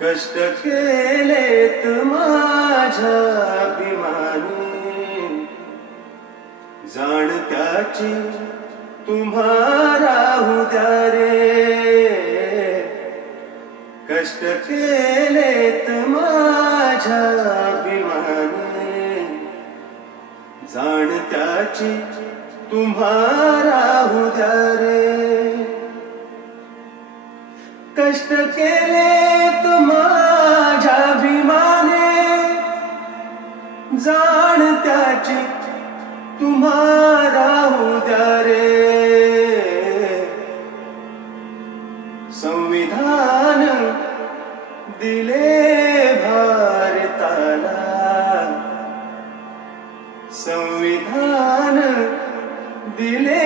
कष्ट केलेत माझ्या अभिमानी, जाण त्याची तुम्हा राहू द्या रे. कष्ट केलेत माझ्या अभिमानी, जाण त्याची तुम्हा राहू द्या रे. कष्ट केलेत माझ्या अभिमाने, जाण त्याची तुम्हा राहू द्या रे. संविधान दिले भारताला, संविधान दिले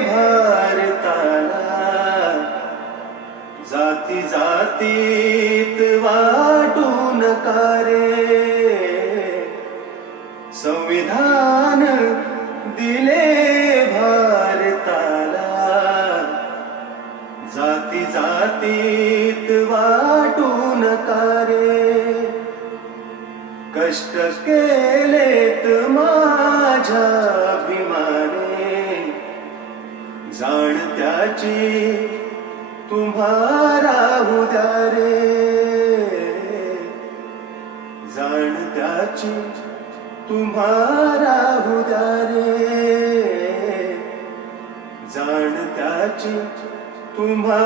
भारताला. जाती जातीत वाटू नका रे. संविधान दिले भारताला, जाती जातीत वाटू नका रे. कष्ट केलेत माझ्या अभिमाने, जाण त्याची तुम्हा राहू द्या रे. जाण त्याची तुम्हा राहू द्या रे. जाण त्याची तुम्हा